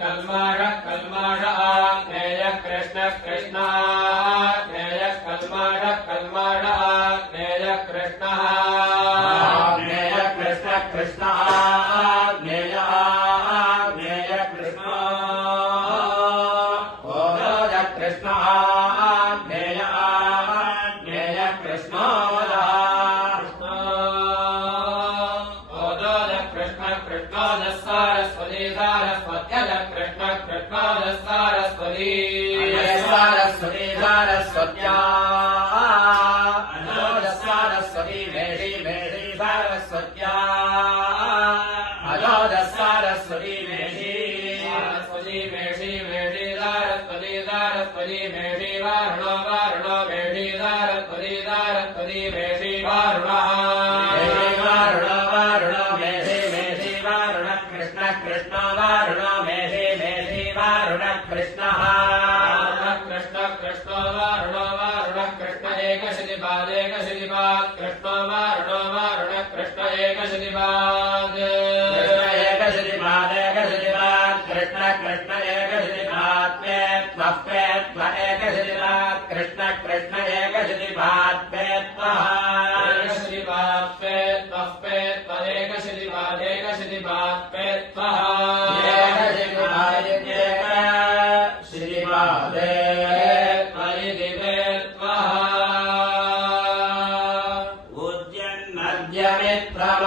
कल्माष कल्माष आग्नेय कृष्ण कृष्ण आग्नेय कल्माष कल्माष आग्नेय कृष्ण आग्नेय कृष्ण कृष्ण आग्नेय आग्नेय कृष्ण ओदोज कृष्ण आग्नेय आग्नेय कृष्ण ओदोज कृष्ण कृष्णोज सरस्वती सरस्वत्यज कृष्ण कृष्णोज सरस्वती सरस्वती सरस्वत्या अजोज सरस्वती मेषी मेषी सरस्वत्या अजोज सरस्वती मेषी सरस्वती मेषी मेषी सरस्वती सरस्वती मेषी वारुणो वारुणो मेषी सरस्वती सरस्वती मेषी वारुणः वारुणो वारुणो मेषी मेषी वारुण कृष्ण कृष्ण वारुण मेषी मेषी वारुण कृष्णः कृष्ण कृष्ण वारुण वारुण कृष्ण एकशतिपाद एकशतिपाद कृष्ण वारुण वारुण कृष्ण एकशतिपाद कृष्ण एकशतिपाद एकशतिपाद कृष्ण कृष्ण एकशतिपाद पेत्व एकशतिपाद कृष्ण कृष्ण एकशतिपाद पेत्वः एकशतिपाद पेत्व पेत्व एकशतिपाद एकशतिपाद पेत्वः एकशतिपाद एकशतिपाद पेत्व पेत्वः उद्यन्नद्य मित्रम्